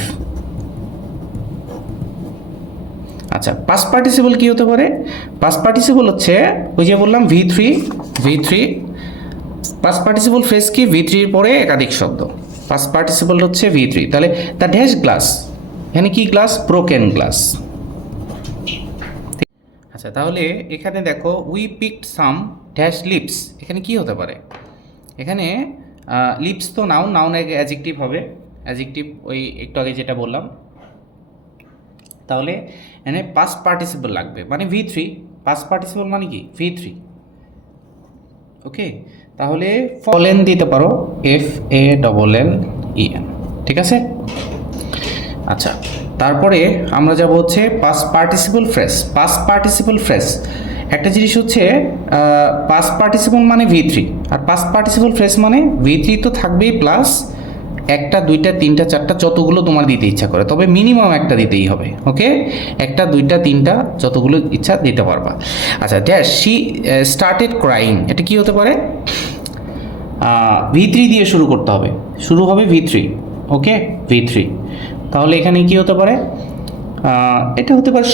আচ্ছা, পাস্ট পার্টিসিপল কি হতে পারে? পাস্ট পার্টিসিপল হচ্ছে ওই যে বললাম V3 পাস্ট পার্টিসিপল ফ্রেজ কি? V3 এর পরে একাধিক শব্দ, পাস্ট পার্টিসিপল হচ্ছে V3। তাহলে দ্য ড্যাশ গ্লাস, এখানে কি গ্লাস? Broken glass. আচ্ছা, তাহলে এখানে দেখো we picked some dash lips, এখানে কি হতে পারে? এখানে লিপস তো নাউন অ্যাডজেক্টিভ হবে, অ্যাডজেক্টিভ ওই একটু আগে যেটা বললাম। তাহলে এখানে পাস্ট পার্টিসিপল লাগবে, মানে V3। পাস্ট পার্টিসিপল মানে কি? V3। ওকে, তাহলে ফলেন দিতে পারো, FALLEN, ঠিক আছে? আচ্ছা, তারপরে আমরা যাব হচ্ছে পাস্ট পার্টিসিপল ফ্রেজ। একটা জিনিস হচ্ছে পাস্ট পার্টিসিপল মানে V3, আর পাস্ট পার্টিসিপল ফ্রেজ মানে V3 তো থাকবেই, প্লাস একটা, দুইটা, তিনটা, চারটা, যতগুলো তোমার দিতে ইচ্ছা করে, তবে মিনিমাম একটা দিতেই হবে। ওকে, একটা, দুইটা, তিনটা, যতগুলো ইচ্ছা দিতে পারবা। আচ্ছা, ড্যাশ শি স্টার্টেড ক্রাইং, এটা কি হতে পারে? V3 দিয়ে শুরু করতে হবে, শুরু হবে V3। ওকে, V3। তাহলে এখানে কি হতে পারে? এটা হতে পারে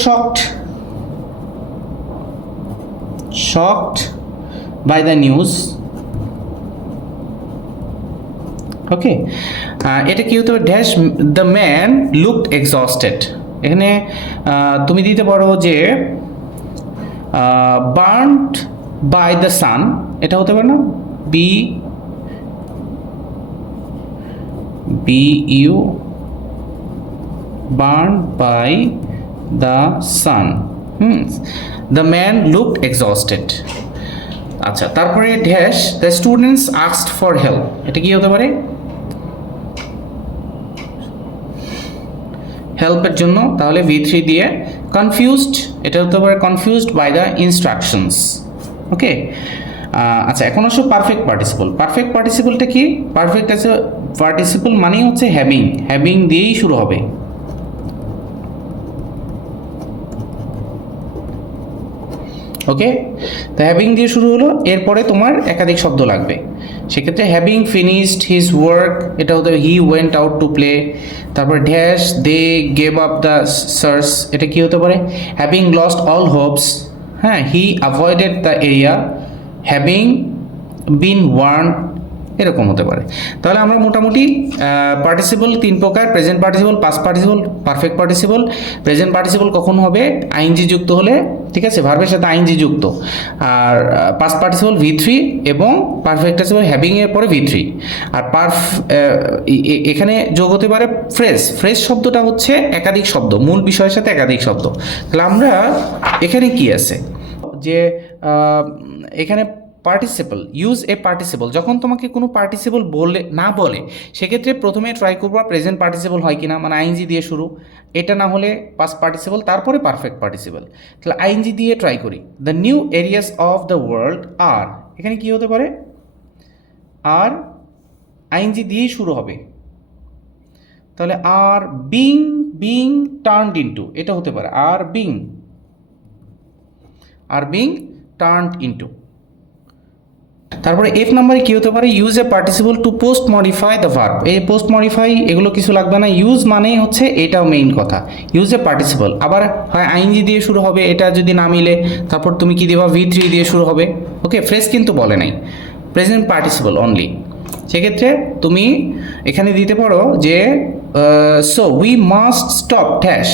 শকড বাই দ্য নিউজ। ওকে, এটা কি হতে পারে? Dash the man looked exhausted, এখানে তুমি দিতে পারো যে বার্নড বাই দ্য সান, এটা হতে পারে না? BU burned by the sun. The man looked exhausted. আচ্ছা, তারপরে dash the students asked for help, এটা কি হতে পারে? হেল্পের জন্য, তাহলে V3 দিয়ে। কনফিউজড, এটা হতে পারে কনফিউজড বাই দ্য ইনস্ট্রাকশনস। ওকে, আচ্ছা, এখন আসো পারফেক্ট পার্টিসিপলটা কি? পারফেক্ট পার্টিসিপল মানেই হচ্ছে হ্যাভিং দিয়েই শুরু হবে। ওকে, তো হ্যাভিং দিয়ে শুরু হলো, এরপরে তোমার একাধিক শব্দ লাগবে। সেক্ষেত্রে হ্যাভিং ফিনিশড হিজ ওয়ার্ক, এটা হতে he went out to play. তারপর dash they gave up the search, এটা কি হতে পারে? হ্যাভিং লস্ট অল হোপস, হ্যাঁ, he avoided the area, having been warned, এরকম হতে পারে। তাহলে আমরা মোটামুটি পার্টিসিপল 3 প্রকার: present participle, past participle, perfect participle. Present participle কখন হবে? আইএনজি যুক্ত হলে, ঠিক আছে, ভার্বের সাথে আইএনজি যুক্ত। আর পাস্ট পার্টিসিপল V3 এবং পারফেক্ট পার্টিসিপল হ্যাভিং এর পরে V3। আর এখানে যোগ হতে পারে ফ্রেজ শব্দটা হচ্ছে একাধিক শব্দ, মূল বিষয়ের সাথে একাধিক শব্দ। তাহলে আমরা এখানে কি আছে যে এখানে পার্টিসিপল, ইউজ এ পার্টিসিপল, যখন তোমাকে কোনো পার্টিসিপল বলে সেক্ষেত্রে প্রথমে ট্রাই করবা প্রেজেন্ট পার্টিসিপল হয় কিনা, মানে আইএনজি দিয়ে শুরু। এটা না হলে পাস্ট পার্টিসিপল, তারপরে পারফেক্ট পার্টিসিপল। তাহলে আইএনজি দিয়ে ট্রাই করি। The new areas of the world আর, এখানে কি হতে পারে? আর আইএনজি দিয়েই শুরু হবে। তাহলে আর বিং টার্নড ইনটু, এটা হতে পারে আর বিং টার্নড ইনটু। তারপরে F নাম্বারে কি হতে পারে? Use a participle to post modify the verb. এই পোস্ট মডিফাই এগুলো কিছু লাগবে না, ইউজ মানেই হচ্ছে এটাও মেইন কথা, ইউজ এ পার্টিসিপল। আবার হয় আইএনজি দিয়ে শুরু হবে, এটা যদি না মিলে তারপর তুমি কি দেবা? V3 দিয়ে শুরু হবে। ওকে, ফ্রেজ কিন্তু বলে নাই, প্রেজেন্ট পার্টিসিপল অনলি। সেক্ষেত্রে তুমি এখানে দিতে পারো যে so we must stop dash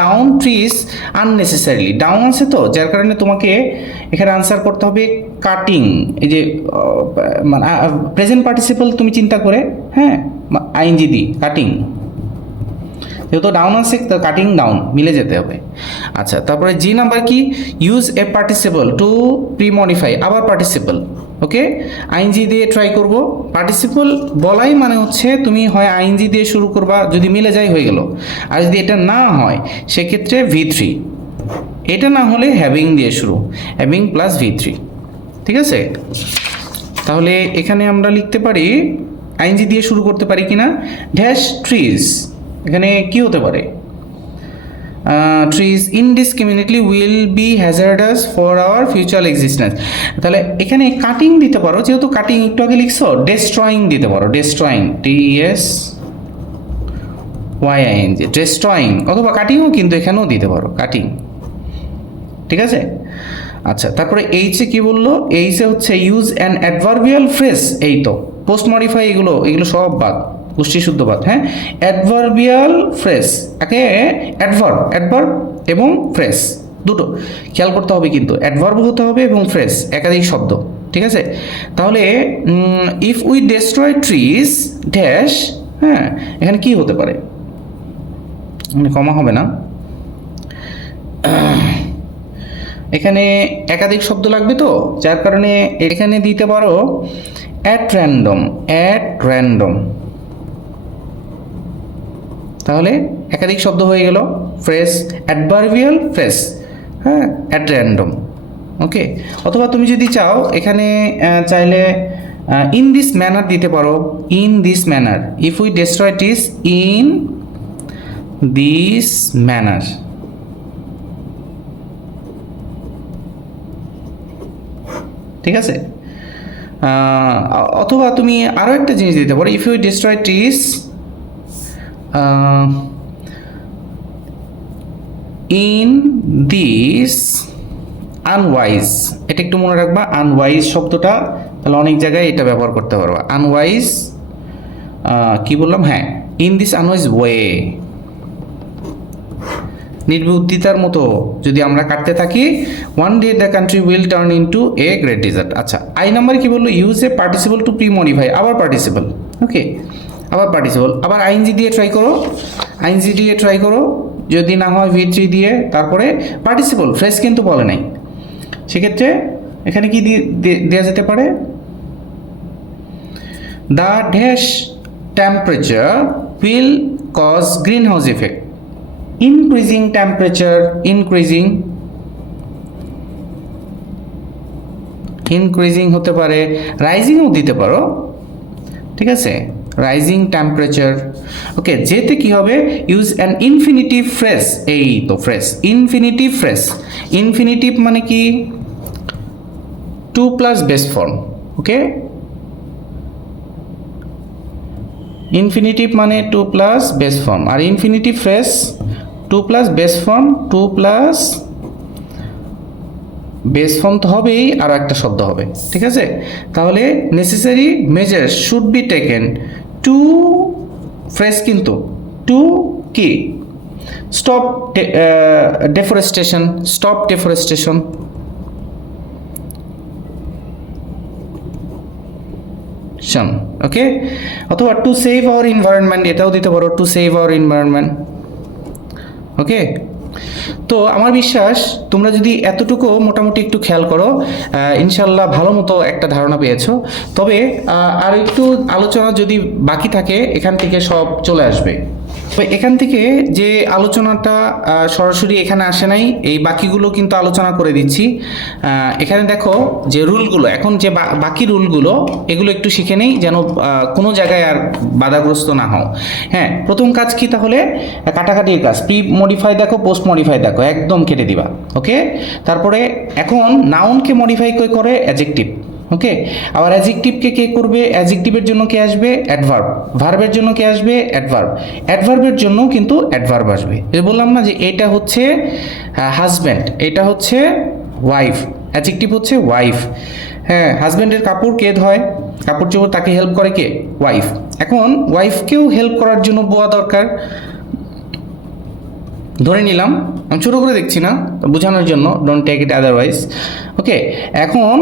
down trees unnecessarily. Down আছে তো, যার কারণে তোমাকে এখানে আনসার করতে হবে কাটিং। এই যে মানে প্রেজেন্ট পার্টিসিপল তুমি চিন্তা করে, হ্যাঁ, আইএনজি দি কাটিং, যেহেতু ডাউন আছে তো কাটিং ডাউন মিলে যেতে হবে। আচ্ছা, তারপরে জি নাম্বার কি? Use a participle two premodify, আবার পার্টিসিপল। ওকে, আইএনজি দিয়ে ট্রাই করব। পার্টিসিপল বলাই মানে হচ্ছে তুমি হয় আইএনজি দিয়ে শুরু করবা, যদি মিলে যায় হয়ে গেল। আর যদি এটা না হয় সেক্ষেত্রে V3, এটা না হলে হ্যাভিং দিয়ে শুরু, হ্যাভিং প্লাস V3, ঠিক আছে? তাহলে এখানে আমরা লিখতে পারি আইএনজি দিয়ে শুরু করতে পারি কিনা, ড্যাশ ট্রিজ, এখানে কি হতে পারে, trees indiscriminately will be hazardous for our future existence. তাহলে এখানে কাটিং দিতে পারো, যেহেতু কাটিং একটু আগে লিখছো, ডেস্ট্রয়িং দিতে পারো, ডেস্ট্রয়িং, DESYING, ডেস্ট্রয়িং, অথবা কাটিংও কিন্তু এখানেও দিতে পারো, কাটিং, ঠিক আছে। আচ্ছা, তারপরে এইচে কি বললো, এইচে হচ্ছে ইউজ অ্যান অ্যাডভার্বিয়াল ফ্রেজ, এই তো পোস্ট মডিফাই, এগুলো সব বাদ, গোষ্ঠী শুদ্ধ বাদ, হ্যাঁ। অ্যাডভার্বিয়াল ফ্রেজ, একে অ্যাডভার্ব এবং ফ্রেজ দুটো খেয়াল করতে হবে, কিন্তু অ্যাডভার্ব হতে হবে এবং ফ্রেজ একাধিক শব্দ, ঠিক আছে। তাহলে if we destroy trees dash, হ্যাঁ, এখানে কি হতে পারে, কমা হবে না, এখানে একাধিক শব্দ লাগবে, তো যার কারণে এখানে দিতে পারো অ্যাট র্যান্ডম, তাহলে একাধিক শব্দ হয়ে গেল, ফ্রেজ, অ্যাডভার্বিয়াল ফ্রেজ, হ্যাঁ, অ্যাট র্যান্ডম, ওকে। অথবা তুমি যদি চাও এখানে চাইলে ইন দিস ম্যানার দিতে পারো, in this manner, if we destroy trees in this manner, ঠিক আছে। অথবা তুমি আরও একটা জিনিস দিতে পারো, if you destroy trees in this unwise, এটা একটু মনে রাখবা, আনওয়াইজ শব্দটা, তাহলে অনেক জায়গায় এটা ব্যবহার করতে পারবা, আনওয়াইজ, কি বললাম, হ্যাঁ, ইন দিস আনওয়াইজ ওয়ে, নির্বুদ্ধিতার মতো যদি আমরা কাটতে থাকি, one day the country will turn into a great desert. আচ্ছা, আই নাম্বার কি বললো, use a participle to pre modify, আবার পার্টিসিপল, ওকে, আবার পার্টিসিপল, আবার আইএনজি দিয়ে ট্রাই করো, যদি না হয় V3 দিয়ে, তারপরে পার্টিসিপল, ফ্রেজ কিন্তু বলে নাই, সেক্ষেত্রে এখানে কি দেওয়া যেতে পারে, the dash temperature will cause green house effect, increasing temperature, increasing হতে পারে, রাইজিংও দিতে পারো, ঠিক আছে, রাইজিং টেম্পারেচার, ওকে। যেতে কি হবে, ইউজ অ্যান ইনফিনিটিভ ফ্রেজ, এই তো ফ্রেজ, ইনফিনিটিভ ফ্রেজ, ইনফিনিটিভ মানে কি, 2 plus base form, okay, infinitive মানে 2 প্লাস বেস ফর্ম, আর infinitive phrase 2 plus base form, 2 plus base form তো হবেই, আরও একটা শব্দ হবে, ঠিক আছে। তাহলে necessary measures should be taken to, phrase কিন্তু, টু কি, স্টপ ডেফরেস্টেশন, ওকে। অথবা টু সেভ আওয়ার এনভায়রনমেন্ট, এটাও দিতে পারো, to save our environment, okay. তো আমার বিশ্বাস তোমরা যদি এতটুকু মোটামুটি একটু খেয়াল করো, ইনশাল্লাহ ভালো মতো একটা ধারণা পেয়েছো। তবে আর একটু আলোচনা যদি বাকি থাকে, এখান থেকে সব চলে আসবে। তো এখান থেকে যে আলোচনাটা সরাসরি এখানে আসে নাই, এই বাকিগুলো কিন্তু আলোচনা করে দিচ্ছি। এখানে দেখো যে রুলগুলো, এখন যে বাকি রুলগুলো, এগুলো একটু শিখে নেই, যেন কোনো জায়গায় আর বাধাগ্রস্ত না হও। হ্যাঁ, প্রথম কাজ কি তাহলে, কাটাকাটির কাজ, প্রি মডিফাই দেখো, পোস্ট মডিফাই দেখো, একদম কেটে দিবা, ওকে। তারপরে এখন নাউনকে মডিফাই করে অ্যাডজেক্টিভ, ওকে। আবার অ্যাডজেক্টিভকে কে করবে, অ্যাডজেক্টিভের জন্য কে আসবে, অ্যাডভার্ব, ভার্বের জন্য কে আসবে, অ্যাডভার্ব, অ্যাডভার্বের জন্য কিন্তু অ্যাডভার্ব আসবে। এই বললাম না যে এটা হচ্ছে হাজব্যান্ড, এটা হচ্ছে ওয়াইফ, অ্যাডজেক্টিভ হচ্ছে ওয়াইফ, হ্যাঁ। হাজব্যান্ডের কাপড় কে ধয়, কাপড় চোপড় তাকে হেল্প করে কে, ওয়াইফ। এখন ওয়াইফকেও হেল্প করার জন্য বোয়া দরকার, ধরে নিলাম, আমি ছোটো করে দেখছি না, বোঝানোর জন্য, ডোন্ট টেক ইট আদারওয়াইজ, ওকে। এখন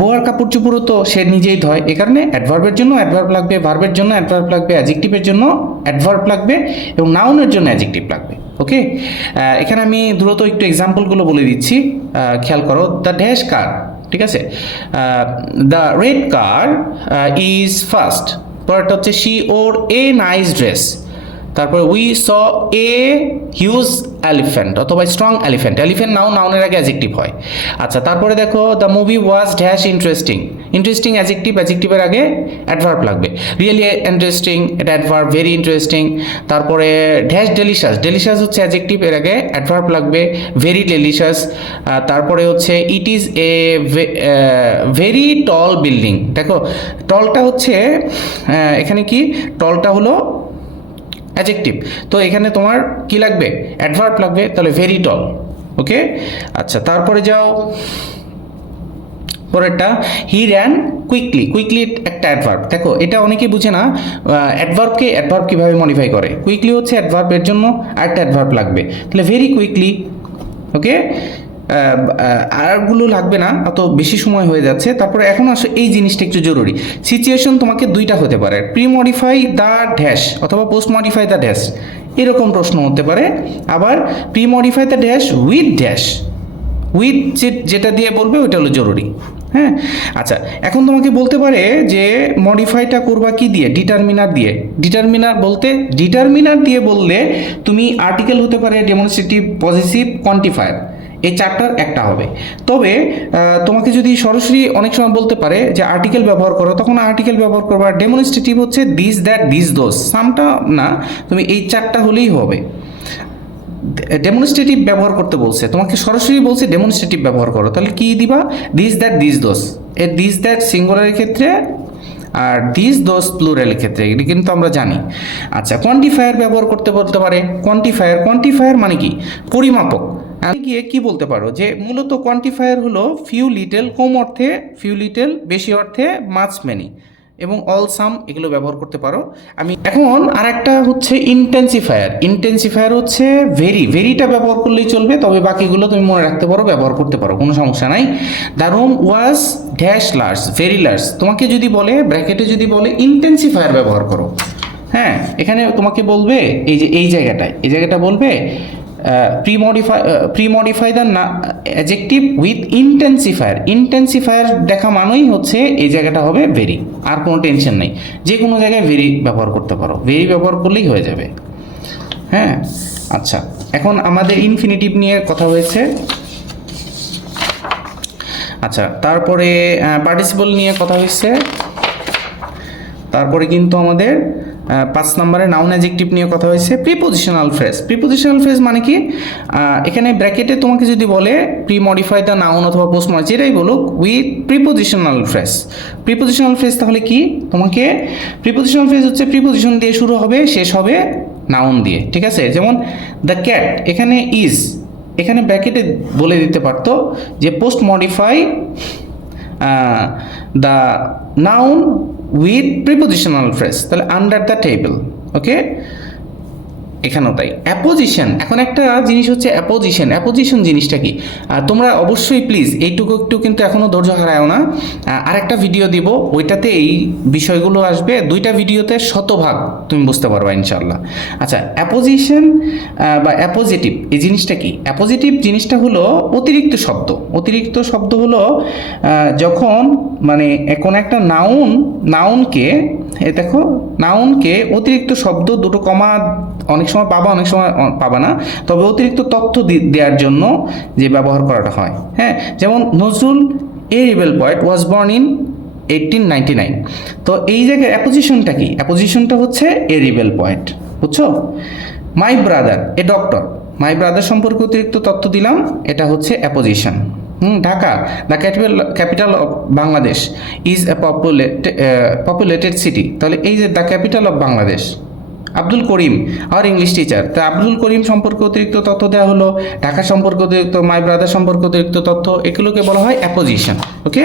বোয়ার কাপড় চোপড়ও তো সে নিজেই ধয়, এ কারণে অ্যাডভার্বের জন্য অ্যাডভার্ব লাগবে, ভার্বের জন্য অ্যাডভার্ব লাগবে, অ্যাডজেক্টিভের জন্য অ্যাডভার্ব লাগবে, এবং নাউনের জন্য অ্যাডজেক্টিভ লাগবে, ওকে। এখানে আমি দ্রুত একটু এক্সাম্পলগুলো বলে দিচ্ছি, খেয়াল করো। দ্য ড্যাশ কার, ঠিক আছে, the red car is first, পরেরটা হচ্ছে she wore a nice dress, তারপরে we saw a huge elephant অথবা স্ট্রং এলিফ্যান্ট। এলিফ্যান্ট নাউনের আগে অ্যাজেক্টিভ হয়। আচ্ছা, তারপরে দেখো the movie was dash interesting. Interesting অ্যাজেক্টিভের আগে অ্যাডভার্ব লাগবে। রিয়েলি ইন্টারেস্টিং, এটা অ্যাডভার্ব, ভেরি ইন্টারেস্টিং। তারপরে ড্যাশ ডেলিশাস, ডেলিশাস হচ্ছে অ্যাজেক্টিভ, এর আগে অ্যাডভার্ব লাগবে, ভেরি ডেলিশাস। তারপরে হচ্ছে it is a very tall building. দেখো টলটা হচ্ছে এখানে কি, টলটা হলো অ্যাডজেক্টিভ, তো এখানে তোমার কি লাগবে, অ্যাডভার্ব লাগবে, তাহলে ভেরি টল। ওকে, আচ্ছা তারপরে যাও পরেরটা, হি র্যান কুইকলি। কুইকলি একটা অ্যাডভার্ব। দেখো এটা অনেকেই বুঝে না, অ্যাডভার্বকে অ্যাডভার্ব কীভাবে মডিফাই করে। কুইকলি হচ্ছে অ্যাডভার্বের জন্য আরেকটা অ্যাডভার্ব লাগবে, তাহলে ভেরি কুইকলি। ওকে, আরগুলো লাগবে না, অত বেশি সময় হয়ে যাচ্ছে। তারপরে এখন আসলে এই জিনিসটা একটু জরুরি। সিচুয়েশন তোমাকে দুইটা হতে পারে, প্রি মডিফাই দ্য ড্যাশ অথবা পোস্ট মডিফাই দ্য ড্যাশ, এরকম প্রশ্ন হতে পারে। আবার pre modify the dash with dash, with যেটা দিয়ে বলবে ওইটা হলো জরুরি। হ্যাঁ, আচ্ছা এখন তোমাকে বলতে পারে যে মডিফাইটা করবা কি দিয়ে, ডিটারমিনার দিয়ে। ডিটারমিনার দিয়ে বললে তুমি আর্টিকেল হতে পারে, ডেমনস্ট্রেটিভ, পজিটিভ, কোয়ান্টিফায়ার, এই চারটার একটা হবে। তবে তোমাকে যদি সরাসরি অনেক সময় বলতে পারে যে আর্টিকেল ব্যবহার করো, তখন আর্টিকেল ব্যবহার করবা। ডেমনস্ট্রেটিভ হচ্ছে দিস, দ্যাট, দিস, দোজ, সামটা না, তুমি এই চারটা হলেই হবে। ডেমনস্ট্রেটিভ ব্যবহার করতে বলছে, তোমাকে সরাসরি বলছে ডেমনস্ট্রেটিভ ব্যবহার করো, তাহলে কি দিবা, দিস, দ্যাট, দিস, দোজ। এর দিস, দ্যাট সিঙ্গুলারের ক্ষেত্রে আর দিস, দোজ প্লুরালের ক্ষেত্রে, এটি কিন্তু আমরা জানি। আচ্ছা, কোয়ান্টিফায়ার ব্যবহার করতে বলতে পারে। কোয়ান্টিফায়ার মানে কি, পরিমাপক। আমি গিয়ে কি বলতে পারো যে মূলত কোয়ান্টিফায়ার হলো ফিউ লিটল, কম অর্থে ফিউ লিটল, বেশি অর্থে মাচ মেনি, এবং অল সাম, এগুলো ব্যবহার করতে পারো। আমি এখন আর একটা হচ্ছে ইন্টেন্সিফায়ার হচ্ছে ভেরিটা ব্যবহার করলেই চলবে, তবে বাকিগুলো তুমি মনে রাখতে পারো, ব্যবহার করতে পারো, কোনো সমস্যা নাই। The room was dash large, very large. তোমাকে যদি বলে ব্র্যাকেটে যদি বলে ইন্টেন্সিফায়ার ব্যবহার করো, হ্যাঁ এখানে তোমাকে বলবে এই যে এই জায়গাটা বলবে pre-modify the adjective with intensifier দেখা মানেই হচ্ছে এই জায়গাটা হবে ভেরি, আর কোনো টেনশন নেই, যে কোনো জায়গায় ভেরি ব্যবহার করতে পারো, ভেরি ব্যবহার করলেই হয়ে যাবে। হ্যাঁ, আচ্ছা এখন আমাদের ইনফিনিটিভ নিয়ে কথা হয়েছে। আচ্ছা তারপরে পার্টিসিপল নিয়ে কথা হয়েছে। তারপরে কিন্তু আমাদের 5 নম্বরে নাউন অ্যাডজেক্টিভ নিয়ে কথা হয়েছে। প্রিপোজিশনাল ফ্রেজ মানে কি, এখানে ব্র্যাকেটে তোমাকে যদি বলে প্রি মডিফাই দ্য নাউন অথবা পোস্ট মডিফাই, যেটাই বলুক, উইথ প্রিপোজিশনাল ফ্রেজ, তাহলে কি, তোমাকে প্রিপোজিশনাল ফ্রেজ হচ্ছে প্রিপোজিশন দিয়ে শুরু হবে, শেষ হবে নাউন দিয়ে, ঠিক আছে। যেমন দ্য ক্যাট, এখানে ইজ, এখানে ব্র্যাকেটে বলে দিতে পারতো যে post modify the noun with prepositional phrase, তাহলে আন্ডার দ্য টেবিল। ওকে, এখানেও তাই। অ্যাপোজিশন, এখন একটা জিনিস হচ্ছে অ্যাপোজিশন জিনিসটা কি, তোমরা অবশ্যই প্লিজ এইটুকু একটু কিন্তু এখনও ধৈর্য হারায়ও না, আরেকটা ভিডিও দিব, ওইটাতে এই বিষয়গুলো আসবে, 2টা ভিডিওতে শতভাগ তুমি বুঝতে পারবা ইনশাল্লাহ। আচ্ছা, অ্যাপোজিশন বা অ্যাপোজিটিভ এই জিনিসটা কি, অ্যাপোজিটিভ জিনিসটা হলো অতিরিক্ত শব্দ হলো যখন মানে কোনো একটা নাউনকে দেখো, নাউনকে অতিরিক্ত শব্দ, দুটো কমা অনেক সময় পাবা, অনেক সময় পাবা না, তবে অতিরিক্ত তথ্য দেওয়ার জন্য যে ব্যবহার করাটা হয়। হ্যাঁ, যেমন নজরুল এ rebel poet was born in 1899, তো এই জায়গায় অ্যাপোজিশনটা কি, অ্যাপোজিশনটা হচ্ছে এ রিবেল পয়েট, বুঝছো। My brother a doctor, my brother সম্পর্কে অতিরিক্ত তথ্য দিলাম, এটা হচ্ছে apposition. Dhaka the capital of Bangladesh is a populated city, তাহলে এই যে the capital of Bangladesh. Abdul Karim our English teacher, তা আব্দুল করিম সম্পর্কে অতিরিক্ত তথ্য দেওয়া হলো, ঢাকা সম্পর্কে অতিরিক্ত, মাই ব্রাদার সম্পর্কে অতিরিক্ত তথ্য, এগুলোকে বলা হয় অ্যাপোজিশন। ওকে,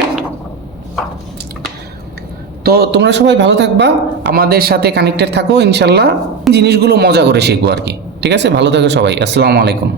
তো তোমরা সবাই ভালো থাকবা, আমাদের সাথে কানেক্টেড থাকো ইনশাল্লাহ, জিনিসগুলো মজা করে শিখবো আর কি। ঠিক আছে, ভালো থাকো সবাই, আসসালামু আলাইকুম।